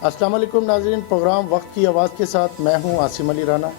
अस्सलाम वालेकुम नाज़रीन, प्रोग्राम वक्त की आवाज़ के साथ मैं हूं आसिम अली राना।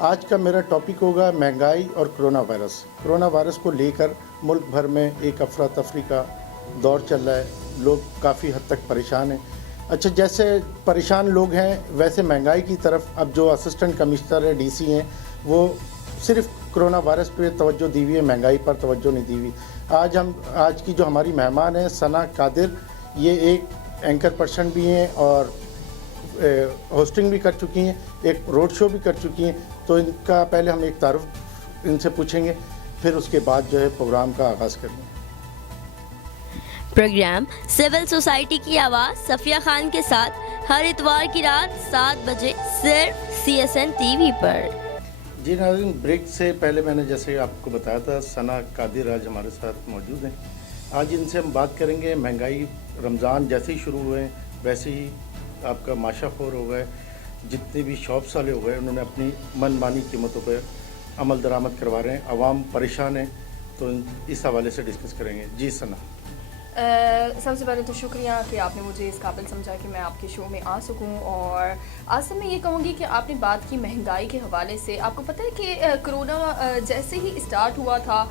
आज का मेरा टॉपिक होगा महंगाई और कोरोना वायरस। कोरोना वायरस को लेकर मुल्क भर में एक अफरा तफरी का दौर चल रहा है। लोग काफ़ी हद तक परेशान हैं। अच्छा, जैसे परेशान लोग हैं वैसे महंगाई की तरफ अब जो असिस्टेंट कमिश्नर है, डीसी हैं, वो सिर्फ कोरोना वायरस पे तवज्जो दी हुई है, महंगाई पर तवज्जो नहीं दी हुई। आज की जो हमारी मेहमान है सना कादिर, ये एक एंकर पर्सन भी हैं और होस्टिंग भी कर चुकी हैं, एक रोड शो भी कर चुकी हैं। तो इनका पहले हम एक तारुफ इनसे पूछेंगे, फिर उसके बाद जो है प्रोग्राम का आगाज़ करेंगे। प्रोग्राम सिविल सोसाइटी की आवाज़ सफिया खान के साथ हर इतवार की रात 7 बजे सिर्फ CSN TV पर। जी नाज़रीन, ब्रेक से पहले मैंने जैसे आपको बताया था सना कादिर आज हमारे साथ मौजूद हैं। आज इनसे हम बात करेंगे महंगाई। रमज़ान जैसे ही शुरू हुए वैसे ही आपका माशाखोर हो गए, जितने भी शॉप्स वाले हो गए उन्होंने अपनी मनमानी कीमतों पर अमल दरामद करवा रहे हैं। आवाम परेशान है, तो इस हवाले से डिस्कस करेंगे। जी सना। सबसे पहले तो शुक्रिया कि आपने मुझे इस काबिल समझा कि मैं आपके शो में आ सकूं। और आज से मैं ये कहूँगी कि आपने बात की महंगाई के हवाले से। आपको पता है कि कोरोना जैसे ही स्टार्ट हुआ था,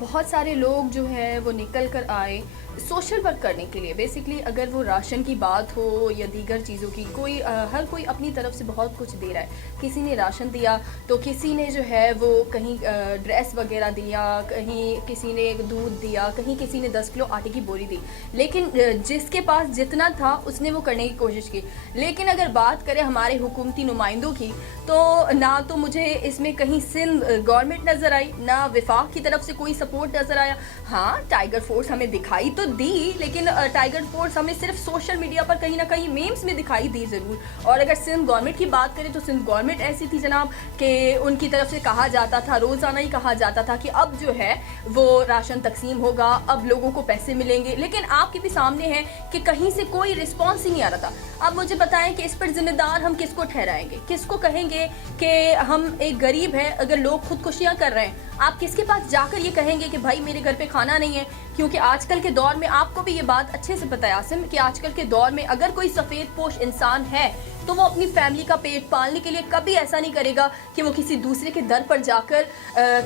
बहुत सारे लोग जो है वो निकल कर आए सोशल वर्क करने के लिए। बेसिकली अगर वो राशन की बात हो या दीगर चीज़ों की, हर कोई अपनी तरफ से बहुत कुछ दे रहा है। किसी ने राशन दिया तो किसी ने जो है वो कहीं ड्रेस वगैरह दिया, कहीं किसी ने दूध दिया, कहीं किसी ने 10 किलो आटे की बोरी दी। लेकिन जिसके पास जितना था उसने वो करने की कोशिश की। लेकिन अगर बात करें हमारे हुकूमती नुमाइंदों की, तो ना तो मुझे इसमें कहीं सिंध गवर्नमेंट नज़र आई, ना विफाक की तरफ से कोई सपोर्ट नज़र आया। हाँ, टाइगर फोर्स हमें दिखाई तो दी, लेकिन टाइगर फोर्स हमें सिर्फ सोशल मीडिया पर कहीं ना कहीं मीम्स में दिखाई दी ज़रूर। और अगर सिंध गवर्नमेंट की बात करें तो सिंध गवर्नमेंट ऐसी थी जनाब कि उनकी तरफ से कहा जाता था, रोज़ाना ही कहा जाता था कि अब जो है वो राशन तकसीम होगा, अब लोगों को पैसे मिलेंगे। लेकिन आपके भी सामने है कि कहीं से कोई रिस्पॉन्स ही नहीं आ रहा था। अब मुझे बताएं कि इस पर जिम्मेदार हम किसको ठहराएंगे, किसको कहेंगे कि हम एक गरीब है। अगर लोग खुदकुशियां कर रहे हैं, आप किसके पास जाकर ये कहेंगे कि भाई मेरे घर पे खाना नहीं है? क्योंकि आजकल के दौर में आपको भी ये बात अच्छे से पता है आसिम कि आजकल के दौर में अगर कोई सफ़ेद पोश इंसान है तो वो अपनी फैमिली का पेट पालने के लिए कभी ऐसा नहीं करेगा कि वो किसी दूसरे के दर पर जाकर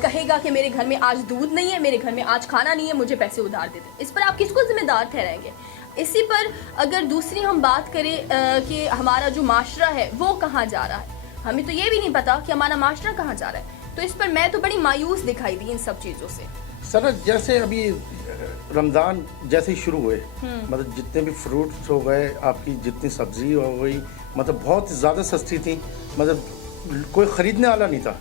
कहेगा कि मेरे घर में आज दूध नहीं है, मेरे घर में आज खाना नहीं है, मुझे पैसे उधार दे दें। इस पर आप किसको जिम्मेदार ठहराएंगे? इसी पर अगर दूसरी हम बात करें कि हमारा जो माशरा है वो कहाँ जा रहा है, हमें तो ये भी नहीं पता कि हमारा माशरा कहाँ जा रहा है। तो इस पर मैं तो बड़ी मायूस दिखाई दी इन सब चीज़ों से। सर, जैसे अभी रमज़ान जैसे ही शुरू हुए, मतलब जितने भी फ्रूट्स हो गए, आपकी जितनी सब्ज़ी हो गई, मतलब बहुत ज़्यादा सस्ती थी, मतलब कोई ख़रीदने वाला नहीं था।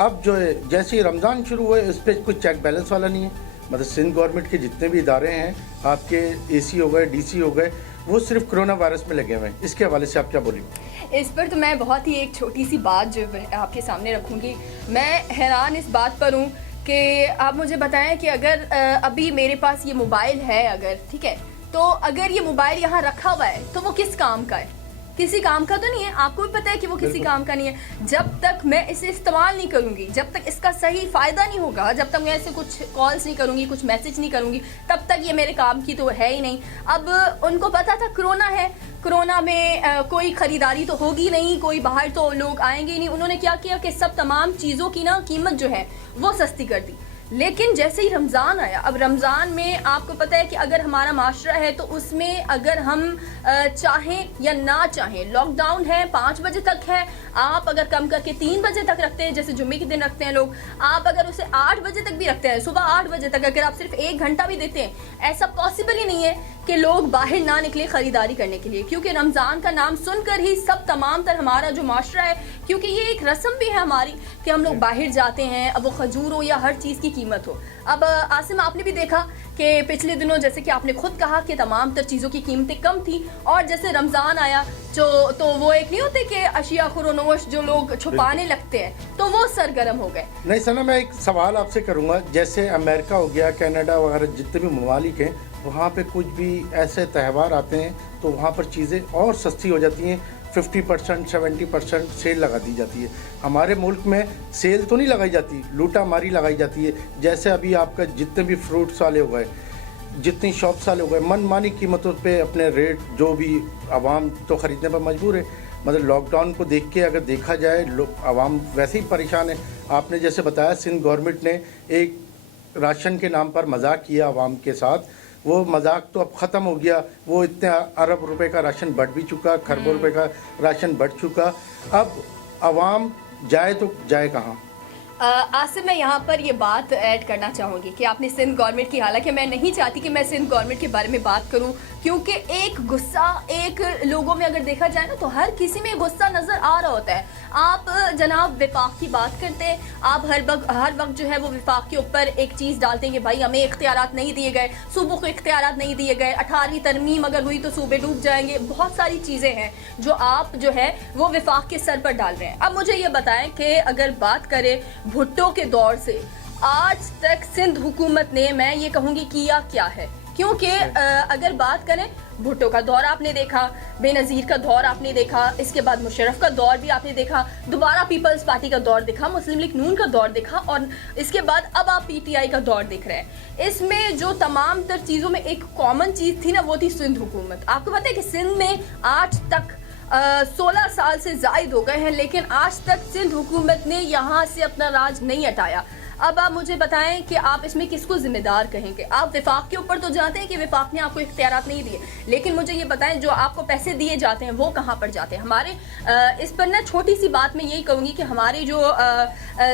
अब जो है जैसे ही रमज़ान शुरू हुए, इस पर कोई चेक बैलेंस वाला नहीं है। मतलब सिंध गवर्नमेंट के जितने भी इदारे हैं, आपके AC हो गए, DC हो गए, वो सिर्फ कोरोना वायरस में लगे हुए हैं। इसके हवाले से आप क्या बोलेंगे? इस पर तो मैं बहुत ही एक छोटी सी बात जो आपके सामने रखूँगी। मैं हैरान इस बात पर हूँ कि आप मुझे बताएं कि अगर अभी मेरे पास ये मोबाइल है, अगर ठीक है, तो अगर ये मोबाइल यहाँ रखा हुआ है तो वो किस काम का है? किसी काम का तो नहीं है। आपको भी पता है कि वो किसी काम का नहीं है। जब तक मैं इसे इस्तेमाल नहीं करूँगी, जब तक इसका सही फ़ायदा नहीं होगा, जब तक मैं ऐसे कुछ कॉल्स नहीं करूँगी, कुछ मैसेज नहीं करूँगी, तब तक ये मेरे काम की तो है ही नहीं। अब उनको पता था कोरोना है, कोरोना में कोई ख़रीदारी तो होगी नहीं, कोई बाहर तो लोग आएंगे ही नहीं। उन्होंने क्या किया कि सब तमाम चीज़ों की ना कीमत जो है वो सस्ती कर दी। लेकिन जैसे ही रमज़ान आया, अब रमज़ान में आपको पता है कि अगर हमारा माशरा है तो उसमें अगर हम चाहें या ना चाहें, लॉकडाउन है, 5 बजे तक है। आप अगर कम करके 3 बजे तक रखते हैं, जैसे जुम्मे के दिन रखते हैं लोग, आप अगर उसे 8 बजे तक भी रखते हैं, सुबह 8 बजे तक अगर आप सिर्फ 1 घंटा भी देते हैं, ऐसा पॉसिबल ही नहीं है कि लोग बाहर ना निकले ख़रीदारी करने के लिए। क्योंकि रमज़ान का नाम सुनकर ही सब तमाम तर हमारा जो माशरा है, क्योंकि ये एक रस्म भी है हमारी कि हम लोग बाहर जाते हैं, अब वो खजूर हो या हर चीज़ की कीमत हो। अब आसिम, आपने भी देखा कि पिछले दिनों जैसे कि आपने खुद कहा कि तमाम तर चीज़ों की कीमतें कम थी, और जैसे रमज़ान आया तो वो एक नहीं होते कि अशिया खुरोनोश जो लोग छुपाने लगते हैं, तो वो सरगर्म हो गए। नहीं सना, मैं एक सवाल आपसे करूँगा। जैसे अमेरिका हो गया, कनाडा वगैरह जितने भी ममालिक हैं, वहाँ पे कुछ भी ऐसे त्यौहार आते हैं तो वहाँ पर चीज़ें और सस्ती हो जाती हैं। 50%, 70% सेल लगा दी जाती है। हमारे मुल्क में सेल तो नहीं लगाई जाती, लूटा मारी लगाई जाती है। जैसे अभी आपका जितने भी फ्रूट्स वाले हो गए, जितनी शॉप साल हो गए मनमानी कीमतों पे अपने रेट जो भी आवाम तो ख़रीदने पर मजबूर है। मतलब लॉकडाउन को देख के अगर देखा जाए लोग आवाम वैसे ही परेशान है। आपने जैसे बताया सिंध गवर्नमेंट ने एक राशन के नाम पर मजाक किया आवाम के साथ, वो मजाक तो अब ख़त्म हो गया। वो इतने अरब रुपए का राशन बढ़ भी चुका, खरबों रुपए का राशन बढ़ चुका। अब आवाम जाए तो जाए कहाँ? आसिफ, मैं यहाँ पर ये बात ऐड करना चाहूँगी कि आपने सिंध गवर्नमेंट की, हालांकि मैं नहीं चाहती कि मैं सिंध गवर्नमेंट के बारे में बात करूँ, क्योंकि एक गुस्सा एक लोगों में अगर देखा जाए ना तो हर किसी में गुस्सा नज़र आ रहा होता है। आप जनाब विफाक की बात करते हैं, आप हर वक्त जो है वो विफाक के ऊपर एक चीज़ डालते हैं कि भाई हमें इख्तियारात नहीं दिए गए, सूबों को इख्तियारात नहीं दिए गए, 18वीं तरमीम अगर हुई तो सूबे डूब जाएंगे। बहुत सारी चीज़ें हैं जो आप जो है वो विफाक के सर पर डाल रहे हैं। अब मुझे ये बताएं कि अगर बात करें भुट्टो के दौर से आज तक सिंध हुकूमत ने, मैं ये कहूँगी, किया क्या है? क्योंकि अगर बात करें भुट्टो का दौर आपने देखा, बेनज़ीर का दौर आपने देखा, इसके बाद मुशर्रफ का दौर भी आपने देखा, दोबारा पीपल्स पार्टी का दौर देखा, मुस्लिम लीग नून का दौर देखा, और इसके बाद अब आप पीटीआई का दौर देख रहे हैं। इसमें जो तमाम तर चीज़ों में एक कॉमन चीज़ थी ना, वो थी सिंध हुकूमत। आपको पता है कि सिंध में आज तक 16 साल से ज़ायद हो गए हैं, लेकिन आज तक सिंध हुकूमत ने यहाँ से अपना राज नहीं हटाया। अब आप मुझे बताएं कि आप इसमें किसको जिम्मेदार कहेंगे? आप विफाक के ऊपर तो जानते हैं कि विफाक ने आपको इख्तियारात नहीं दिए, लेकिन मुझे ये बताएं जो आपको पैसे दिए जाते हैं वो कहाँ पर जाते हैं? हमारे इस पर ना छोटी सी बात मैं यही कहूँगी कि हमारे जो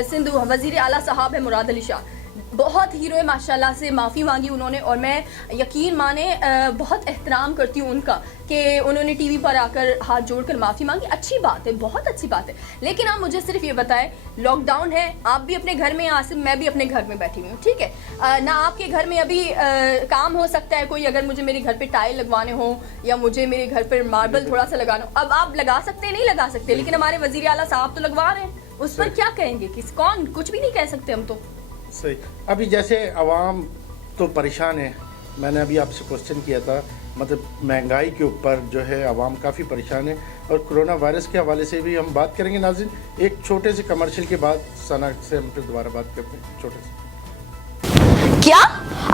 सिंध वज़ीर आला साहब है मुराद अली शाह, बहुत हीरो है माशाल्लाह से, माफ़ी मांगी उन्होंने, और मैं यकीन माने बहुत एहतराम करती हूँ उनका कि उन्होंने टीवी पर आकर हाथ जोड़कर माफ़ी मांगी। अच्छी बात है, बहुत अच्छी बात है। लेकिन आप मुझे सिर्फ ये बताएं, लॉकडाउन है, आप भी अपने घर में, आसिफ मैं भी अपने घर में बैठी हुई हूँ, ठीक है ना? आपके घर में अभी काम हो सकता है कोई, अगर मुझे मेरे घर पे टाइल लगवाने हो या मुझे मेरे घर पर मार्बल थोड़ा सा लगाना हो, अब आप लगा सकते नहीं लगा सकते, लेकिन हमारे वज़ीर आला साहब तो लगवा रहे हैं, उस पर क्या कहेंगे? कौन कुछ भी नहीं कह सकते हम तो। सही। अभी जैसे आवाम तो परेशान है, मैंने अभी आपसे क्वेश्चन किया था, मतलब महंगाई के ऊपर जो है आवाम काफ़ी परेशान है, और कोरोना वायरस के हवाले से भी हम बात करेंगे। नाज़रीन, एक छोटे से कमर्शियल के बाद सना से हम फिर दोबारा बात करते हैं। छोटे से क्या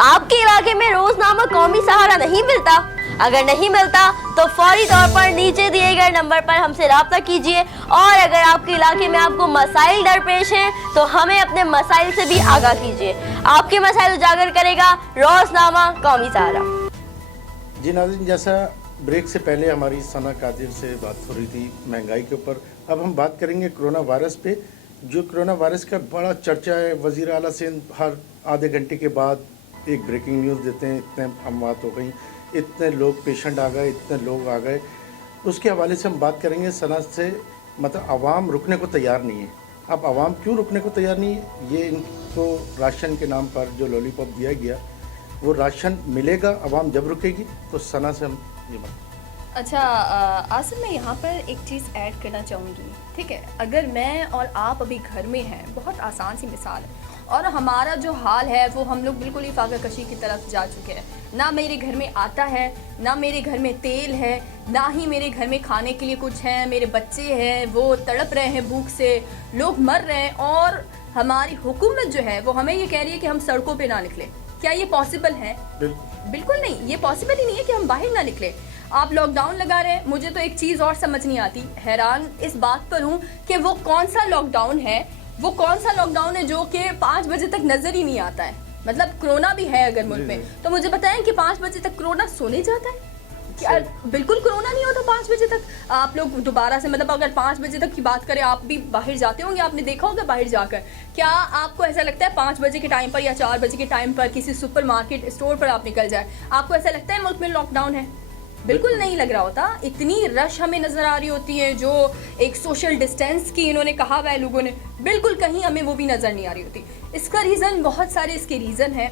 आपके इलाके में रोजनामा कौमी सहारा नहीं मिलता? अगर नहीं मिलता तो फौरी तौर पर नीचे दिए गए नंबर पर हमसे राब्ता कीजिए, और अगर आपके इलाके में आपको मसाइल दरपेश हैं तो हमें अपने मसाइल से भी आगाह कीजिए। आपके मसाइल उजागर करेगा रोजनामा कौमी सहारा। जी नाज़रीन, जैसा ब्रेक से पहले हमारी सना कादिर से बात हो रही थी महंगाई के ऊपर, अब हम बात करेंगे कोरोना वायरस पे। जो कोरोना वायरस का बड़ा चर्चा है, वज़ीर आला सिंध हर आधे घंटे के बाद एक ब्रेकिंग न्यूज़ देते हैं, इतने अमवात हो गई, इतने लोग पेशेंट आ गए, इतने लोग आ गए। उसके हवाले से हम बात करेंगे सना से। मतलब आवाम रुकने को तैयार नहीं है। अब आवाम क्यों रुकने को तैयार नहीं है? ये इनको राशन के नाम पर जो लॉलीपॉप दिया गया, वो राशन मिलेगा, आवाम जब रुकेगी। तो सना से हम ये बात। अच्छा आसिफ, मैं यहाँ पर एक चीज़ ऐड करना चाहूँगी, ठीक है? अगर मैं और आप अभी घर में हैं, बहुत आसान सी मिसाल है, और हमारा जो हाल है वो हम लोग बिल्कुल ही फाकाकशी की तरफ जा चुके हैं। ना मेरे घर में आटा है, ना मेरे घर में तेल है, ना ही मेरे घर में खाने के लिए कुछ है। मेरे बच्चे हैं वो तड़प रहे हैं भूख से, लोग मर रहे हैं, और हमारी हुकूमत जो है वो हमें ये कह रही है कि हम सड़कों पे ना निकले। क्या ये पॉसिबल है? बिल्कुल नहीं, ये पॉसिबल ही नहीं है कि हम बाहर ना निकले। आप लॉकडाउन लगा रहे हैं, मुझे तो एक चीज़ और समझ नहीं आती, हैरान इस बात पर हूँ कि वो कौन सा लॉकडाउन है, वो कौन सा लॉकडाउन है जो कि 5 बजे तक नज़र ही नहीं आता है। मतलब कोरोना भी है अगर मुल्क में, तो मुझे बताएं कि 5 बजे तक कोरोना सोने जाता है क्या? बिल्कुल कोरोना नहीं होता 5 बजे तक। आप लोग दोबारा से, मतलब अगर 5 बजे तक की बात करें, आप भी बाहर जाते होंगे, आपने देखा होगा बाहर जाकर, क्या आपको ऐसा लगता है 5 बजे के टाइम पर या 4 बजे के टाइम पर किसी सुपरमार्केट स्टोर पर आप निकल जाए, आपको ऐसा लगता है मुल्क में लॉकडाउन है? बिल्कुल नहीं लग रहा होता। इतनी रश हमें नज़र आ रही होती है, जो एक सोशल डिस्टेंस की इन्होंने कहा हुआ है लोगों ने, बिल्कुल कहीं हमें वो भी नज़र नहीं आ रही होती। इसका रीज़न, बहुत सारे इसके रीज़न हैं।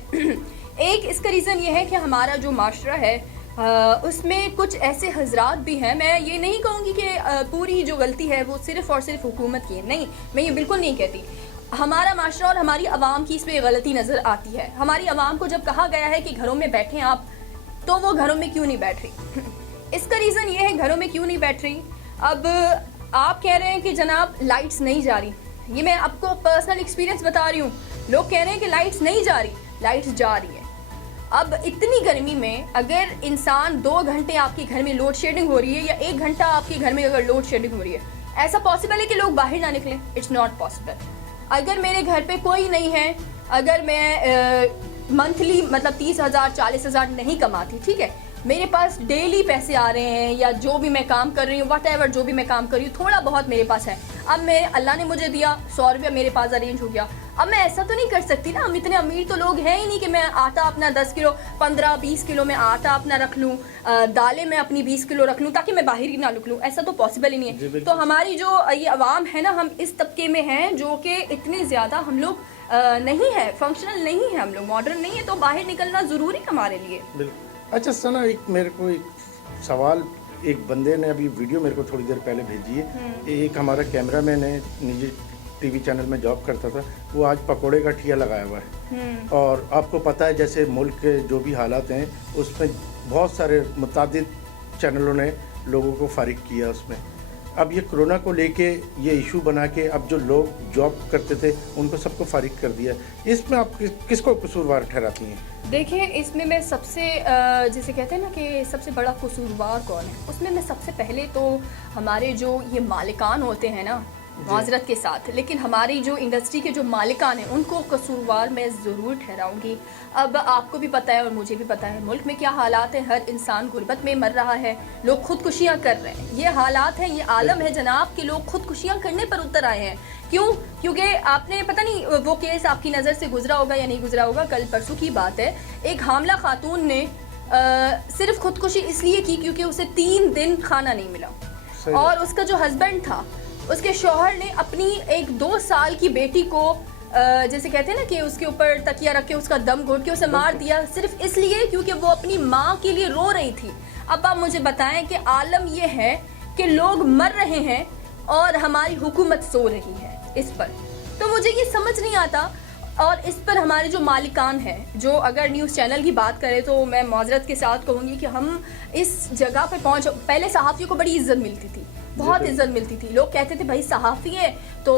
एक इसका रीज़न ये है कि हमारा जो माशरा है उसमें कुछ ऐसे हजरात भी हैं। मैं ये नहीं कहूँगी कि पूरी जो गलती है वो सिर्फ़ और सिर्फ हुकूमत की है, नहीं, मैं ये बिल्कुल नहीं कहती। हमारा माशरा और हमारी आवाम की इसमें गलती नज़र आती है। हमारी आवाम को जब कहा गया है कि घरों में बैठें आप, तो वो घरों में क्यों नहीं बैठ रही? इसका रीज़न ये है घरों में क्यों नहीं बैठ रही। अब आप कह रहे हैं कि जनाब लाइट्स नहीं जा रही, ये मैं आपको पर्सनल एक्सपीरियंस बता रही हूँ। लोग कह रहे हैं कि लाइट्स नहीं जा रही, लाइट्स जा रही है। اب اتنی گرمی میں اگر انسان 2 گھنٹے آپ کے گھر میں لوڈ شیڈنگ ہو رہی ہے یا 1 گھنٹہ آپ کے گھر میں اگر لوڈ شیڈنگ ہو رہی ہے, ایسا پاسبل ہے کہ لوگ باہر نہ نکلیں؟ It's not possible. اگر میرے گھر پہ کوئی نہیں ہے, اگر میں منتھلی مطلب 30,000 40,000 نہیں کماتی, ٹھیک ہے, میرے پاس ڈیلی پیسے آ رہے ہیں یا جو بھی میں کام کر رہی ہوں, واٹ ایور جو بھی میں کام کر رہی ہوں, تھوڑا بہت میرے پاس ہے. اب میں اللہ نے مجھے دیا 100 روپیہ میرے پاس ارینج ہو گیا. اب میں ایسا تو نہیں کر سکتی نا, ہم اتنے امیر تو لوگ ہیں ہی نہیں کہ میں آٹا اپنا 10 کلو 15-20 کلو میں آٹا اپنا رکھ لوں, دالیں میں اپنی 20 کلو رکھ لوں تاکہ میں باہر ہی نہ نکلوں. ایسا تو پاسبل ہی نہیں ہے. تو ہماری جو یہ عوام ہے نا, ہم اس طبقے میں ہیں جو کہ اتنے زیادہ ہم لوگ نہیں ہے, فنکشنل نہیں ہے, ہم لوگ ماڈرن نہیں ہے, تو باہر نکلنا ضروری ہمارے لیے. بالکل. اچھا ثنا, ایک میرے کو ایک سوال, ایک بندے نے ابھی ویڈیو میرے کو تھوڑی دیر پہلے بھیجی ہے. ایک ہمارا کیمرہ مین ہے, نجی ٹی وی چینل میں جاب کرتا تھا, وہ آج پکوڑے کا ٹھیا لگایا ہوا ہے. اور آپ کو پتہ ہے جیسے ملک کے جو بھی حالات ہیں اس میں بہت سارے متعدد چینلوں نے لوگوں کو فارغ کیا اس میں. اب یہ کرونا کو لے کے یہ ایشو بنا کے اب جو لوگ جاب کرتے تھے ان کو سب کو فارغ کر دیا. اس میں آپ کس کو قصوروار ٹھہراتی ہیں؟ دیکھیں, اس میں میں سب سے جسے کہتے ہیں نا کہ سب سے بڑا قصوروار کون ہے, اس میں سب سے پہلے تو ہمارے جو یہ مالکان ہوتے ہیں نا, معذرت کے ساتھ, لیکن ہماری جو انڈسٹری کے جو مالکان ہیں ان کو قصوروار میں ضرور ٹھہراؤں گی. اب آپ کو بھی پتہ ہے اور مجھے بھی پتہ ہے ملک میں کیا حالات ہیں, ہر انسان غربت میں مر رہا ہے, لوگ خودکشیاں کر رہے ہیں. یہ حالات ہیں, یہ عالم ہے جناب کہ لوگ خودکشیاں کرنے پر اتر آئے ہیں. کیوں؟ کیونکہ آپ نے پتہ نہیں وہ کیس آپ کی نظر سے گزرا ہوگا یا نہیں گزرا ہوگا, کل پرسوں کی بات ہے, ایک حاملہ خاتون نے صرف خودکشی اس لیے کی کیونکہ اسے 3 دن کھانا نہیں ملا, اور اس کا جو ہسبینڈ تھا, اس کے شوہر نے اپنی ایک 2 سال کی بیٹی کو جیسے کہتے ہیں نا کہ اس کے اوپر تکیہ رکھ کے اس کا دم گھوٹ کے اسے مار دیا, صرف اس لیے کیونکہ وہ اپنی ماں کے لیے رو رہی تھی. اب آپ مجھے بتائیں کہ عالم یہ ہے کہ لوگ مر رہے ہیں اور ہماری حکومت سو رہی ہے اس پر. تو مجھے یہ سمجھ نہیں آتا. اور اس پر ہمارے جو مالکان ہیں, جو اگر نیوز چینل کی بات کریں تو میں معذرت کے ساتھ کہوں گی کہ ہم اس جگہ پہ پہلے صحافیوں کو بڑی عزت ملتی تھی, بہت عزت ملتی تھی. لوگ کہتے تھے بھائی صحافی ہے تو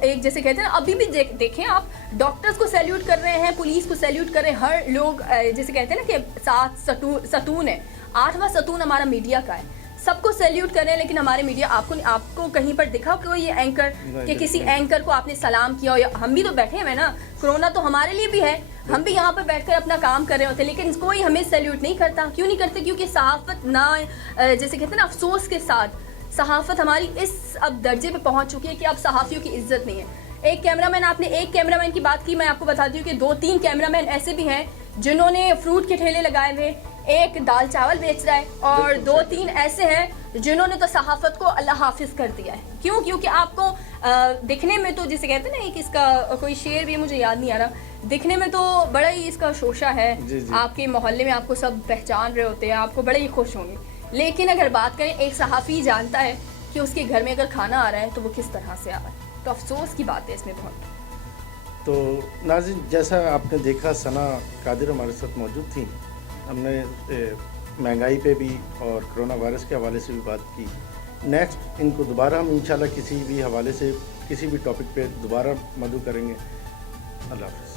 ایک جیسے کہتے ہیں نا, ابھی بھی دیکھیں آپ ڈاکٹرز کو سیلیوٹ کر رہے ہیں, پولیس کو سیلیوٹ کر رہے ہیں, ہر لوگ جیسے کہتے ہیں نا کہ 7 ستون ہے, 8واں ستون ہمارا میڈیا کا ہے, سب کو سیلیوٹ کر رہے ہیں. لیکن ہمارے میڈیا آپ کو کہیں پر دکھا کوئی یہ اینکر کہ کسی اینکر کو آپ نے سلام کیا ہو؟ یا ہم بھی تو بیٹھے ہیں نا, کرونا تو ہمارے لیے بھی ہے, ہم بھی یہاں پر بیٹھ کر اپنا کام کر رہے ہوتے ہیں, لیکن کوئی ہمیں سیلیوٹ نہیں کرتا. کیوں نہیں کرتے؟ کیونکہ صحافت نہ جیسے کہتے ہیں نا افسوس کے ساتھ صحافت ہماری اس اب درجے پہ پہنچ چکی ہے کہ اب صحافیوں کی عزت نہیں ہے. ایک کیمرہ مین, آپ نے ایک کیمرہ مین کی بات کی, میں آپ کو بتاتی ہوں کہ 2-3 کیمرہ مین ایسے بھی ہیں جنہوں نے فروٹ کے ٹھیلے لگائے ہوئے, ایک دال چاول بیچ رہا ہے, اور 2-3 ایسے ہیں جنہوں نے تو صحافت کو اللہ حافظ کر دیا ہے. کیوں؟ کیونکہ آپ کو دکھنے میں تو جسے کہتے ہیں نا, ایک اس کا کوئی شعر بھی مجھے یاد نہیں آ رہا, دکھنے میں تو بڑا ہی اس کا شوشہ ہے, آپ کے محلے میں آپ کو سب پہچان رہے ہوتے ہیں, آپ کو بڑے ہی خوش ہوں گے. لیکن اگر بات کریں, ایک صحافی جانتا ہے کہ اس کے گھر میں اگر کھانا آ رہا ہے تو وہ کس طرح سے آ رہا ہے. تو افسوس کی بات ہے اس میں بہت. تو ناظرین, جیسا آپ نے دیکھا ثنا قادر ہمارے ساتھ موجود تھیں. ہم نے مہنگائی پہ بھی اور کرونا وائرس کے حوالے سے بھی بات کی. نیکسٹ ان کو دوبارہ ہم انشاءاللہ کسی بھی حوالے سے کسی بھی ٹاپک پہ دوبارہ مدعو کریں گے. اللہ حافظ.